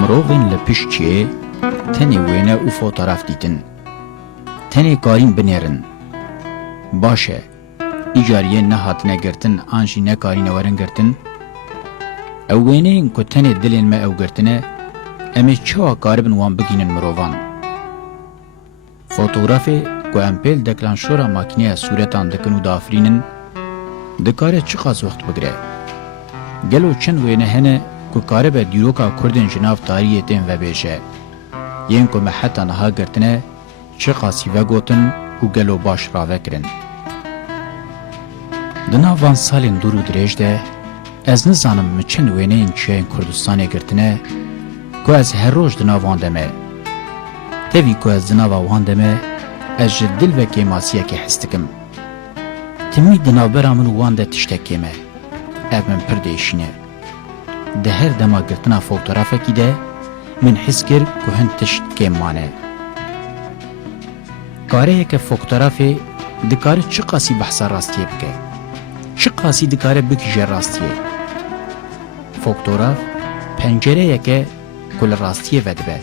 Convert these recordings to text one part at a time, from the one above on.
Mirovên li piştçiyê tenê wêne û fotoğraf dîtin. Tenê karîn binêrin. Baş e, îcariyê nehatine girtin an jî nekarîne werin girtin. Ew wêneyên ku tenê dilên me ew girtine, em ê çawa karibin wan bigînin mirovan. Fotoğrafê ku em pêl deklanşora makîneya sûretan dikin û dafirînin, dikare çi qas wext bigire. Gelo çend wêne hene ku karibe dîroka Kurdên ji nav tariyê tên vebêje. Yên ku me heta niha girtine, çi qasî vegotin û gelo baş ravekirin. Di nav van salên dûr û dirêj de, ez nizanim min çend wêneyên çiyayên Kurdistanê girtine, ku ez her roj di nav wan de me. Tevî ku ez di nava wan de ez ji dil ve kêmasiyekê hes dikim. Timî di navbera min wan de tiştekê me. Ev min pir değişîne. Di her dema girtina fotoğrafekî de min his kir ku hin tişt kêm mane. Kareyeke fotoğrafê dikare çi qasî behsa rastiyê bike. Çi qasî dikare bikije rastiyê. Fotoğraf pencereyeke ku li rastiyê ve dibe.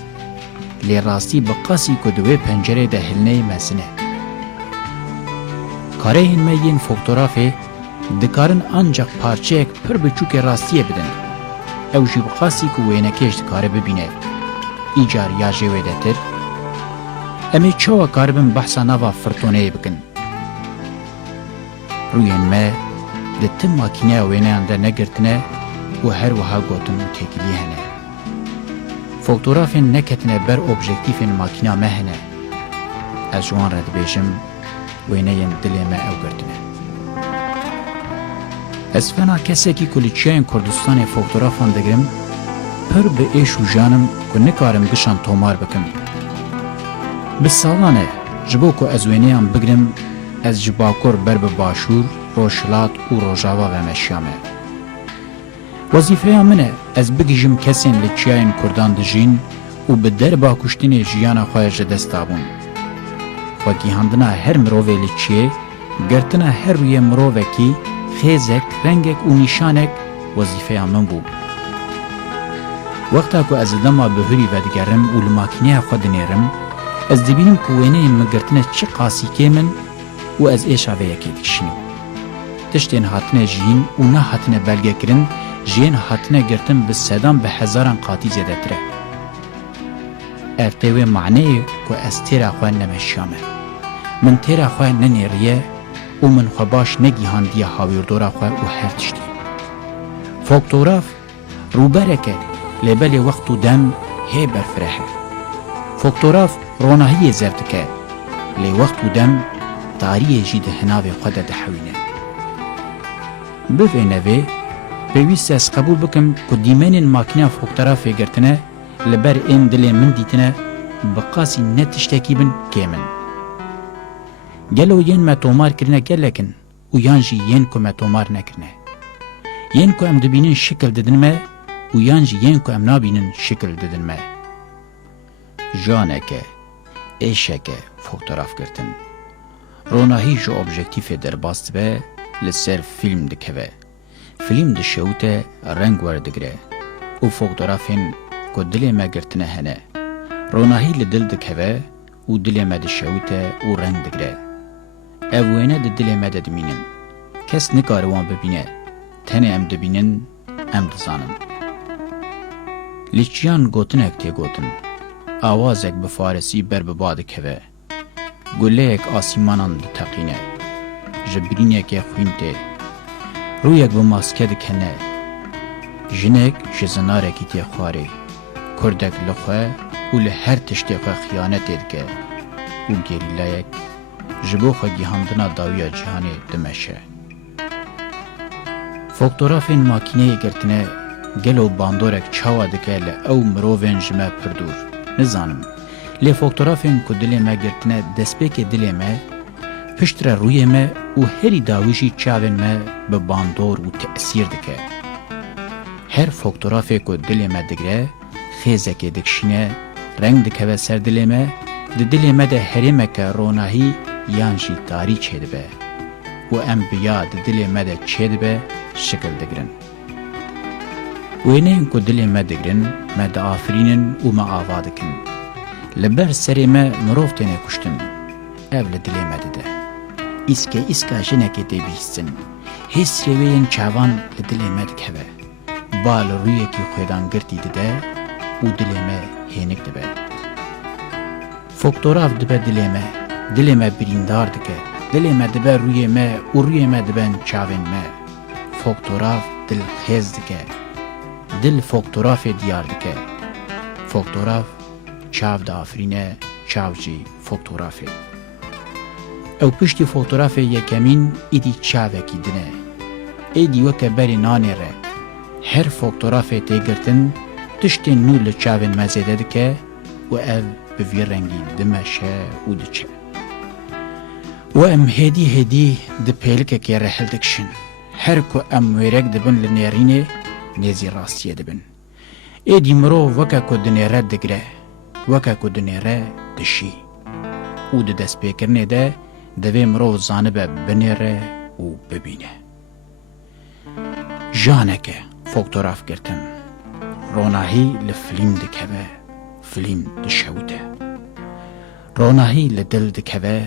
Lê rastî bi qasî ku di wê pencerê de hilneyê mesine. Kareyên me yên fotoğrafê dikarin Ew jî bi qasî ku wênekêj dikare bibîne. Îcar ya jê wê de tir. Em ê çawa karibin behsa nava firtoneyê bikin. Rûyên me di tim makîneya wêneyan de negirtine û her wiha gotin û têkilî hene. Fotoğrafên neketine ber objektifên makîna me hene. Ez ji wan re dibêjim wêneyên. Ez fena kesekî ku li çiyayên Kurdistanê fotoğrafan digirim, pir bi êş û janim ku nikarim dişan tomar bikim. Bi salan e, ji bo ku ez wêneyan bigirim, ez ji bakur ber bi başûr, roşhilat û rojava ve meşya me. Wezîfeya min e ez bigîjim kesên li çiyayên Kurdan dijîn û bi derba kuştinê jiyana xwe ji dest dabûn. Xwe gîhandina her mirovê li çiyê, girtina her rûyê mirovekî xêzek, rengek û nîşanek wezîfeya min bû. Wexta ku ez dema bihûrî vedigerim û li makîneya xwe dinêrim, ez dibînim ku wêneyên min girtine çi qasîkê min û ez êşa vê yekê dikişînim. Tiştên hatine jîn û nehatine belgekirin, jiyên hatine girtin bi sedan bi hezaran qatî zêdetir e. Ev tê wê maneyê ku ez têra xwe nemeşiyame. Min têra xwe nenêriye û min xwe baş negîhandiye hawirdora xwe û her tiştî. Fotoğraf rûbereke lêbelê wext û dem hê berfirehe. Fotoğraf ronahiyê zev dike. Lê wext û dem tariyê jî di hinavê xwe de dihewîne. Bi vê nevê pêwîst ez qebûl bikim ku dîmenên makîna fotoğrafê Gelo yên me tomar kirine gelekin û yan jî yên ku me tomar nekirine. Yên ku em dibînin şikil didin me û yan jî yên ku em nabînin şikil didin me. Janeke, êşeke fotoğraf girtin. Ronahî ji objektifê derbast be li ser film dikeve. Film dişewite reng werdigire û fotoğrafên ku dilê me girtine hene. Ronahî li dil dikeve û dilê me dişewite û reng digire. اوینه د دلی مدد مینن کس نکاره وان ببینه تن ام دبینن ام دزانن لیچیان گوتن اکتی گوتن آواز اک بفارسی بر بباد کهوه گله یک آسیمانان ده تقینه جبرین اک خوین ده روی اک بماسکه ده کنه جنک جزنار اکی تی خواره کردک لخواه و هر تشتیقه خیانه دیدگه و گریلا اک ji bo xwe gîhandina dawiya cîhanê dimeşe. Fotoğrafên makîneyê girtine gelo bandorek çawa dike li ew mirovên ji me pir dûr. Nizanim. Lê fotoğrafên ku dilê me girtine destpêkê dilê me, piştre rûyê me û herî dawî jî çavên me bi bandor û tesîr dike. Her fotoğrafê ku dilê me digire, xêzekê dikişîne, reng dikeve ser dilê di dilê me de herêmeke ronahî yan jî darî çêdibe û em biya di dilê me de çêdibe şikil digirin. Wêneyên ku dilê me digirin me diafirînin û me ava dikin. Li ber serê me mirov têne kuştin ev li dilê me dide. Îske îska jinekê tê bihîstin hês rêveyên çavan li dilê me dikeve. Ba li rûyekî xwêdan girtî dide û dilê me hênik dibe. Foktorav dibe dilê me dilê me birîndar dike dilê me dibe rûyê me rûyê me diben çavên me Foktorav dil xêz dike dil foktorafê diyar dike Foktorav çav diafirîne çav jî foktorafê Ew piştî foktorafê yekemîn îdî çavekî din e êdî weke berê nanê her foktorafê têgirtin tiştên nû li çavên me zêde dike û ev bi vî rengî dimeşe û diçe û em hêdî hêdî di pêlikekê re hil dikişin her ku em wêrek dibin li nêrînê nêzî rastiyê dibin êdî mirov weke ku di nêre digre weke ku di nêre dişî û di destpêkirinê de divê mirov zanibe binêre û bibîne janeke foktoraf girtin ronahî li filîm dikeve